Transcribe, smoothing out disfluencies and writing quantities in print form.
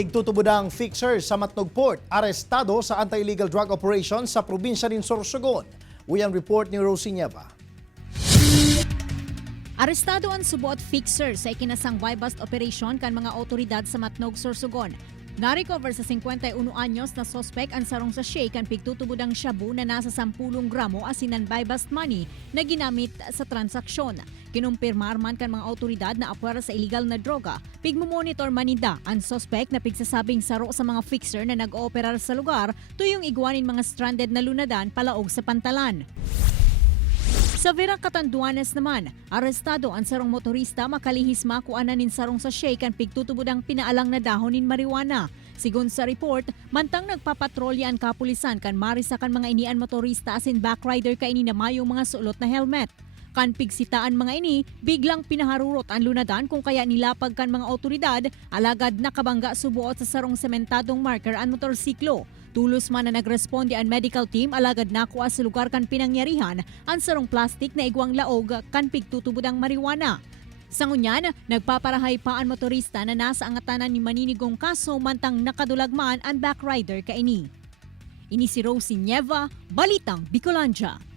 Pigtutubudang fixer sa Matnog Port, arestado sa anti-illegal drug operation sa probinsya ng Sorsogon. Uyang report ni Rosie Nieva. Arestado ang subuot fixer sa ikinasang buy-bust operation kan mga otoridad sa Matnog, Sorsogon. Na-recover sa 51 anyos na sospek ang sarong sachet kan pigtutubudang shabu na nasa 10 gramo asinan buy-bust money na ginamit sa transaksyon. Kinumpirmar man kan mga otoridad na apwera sa illegal na droga, pigmomonitor manida ang sospek na pigsasabing saro sa mga fixer na nag-ooperar sa lugar tuyong igwanin mga stranded na lunadan palaog sa pantalan. Sa Vera Catanduanes naman, arestado ang sarong motorista makalihis makuanan nin sarong sachet kan pigtutubudang pinaalang na dahon nin marijuana. Sigun sa report, mantang nagpapatrolya ang kapulisan kan marisa kan mga inian motorista asin backrider ka ini na mayong mga sulot na helmet. Kan pigsitaan mga ini, biglang pinaharurot ang lunadan kung kaya nilapag kan mga otoridad, alagad nakabangga subuot sa sarong sementadong marker ang motorsiklo. Tulos man na nagresponde ang medical team, alagad nakuha sa lugar kan pinangyarihan ang sarong plastik na igwang laog kan pigtutubudang marijuana. Sa ngunyan, nagpaparahay pa ang motorista na nasa angatanan ni maninigong kaso mantang nakadulagman ang backrider kaini. Ini si Rosie Nieva, Balitang Bicolandia.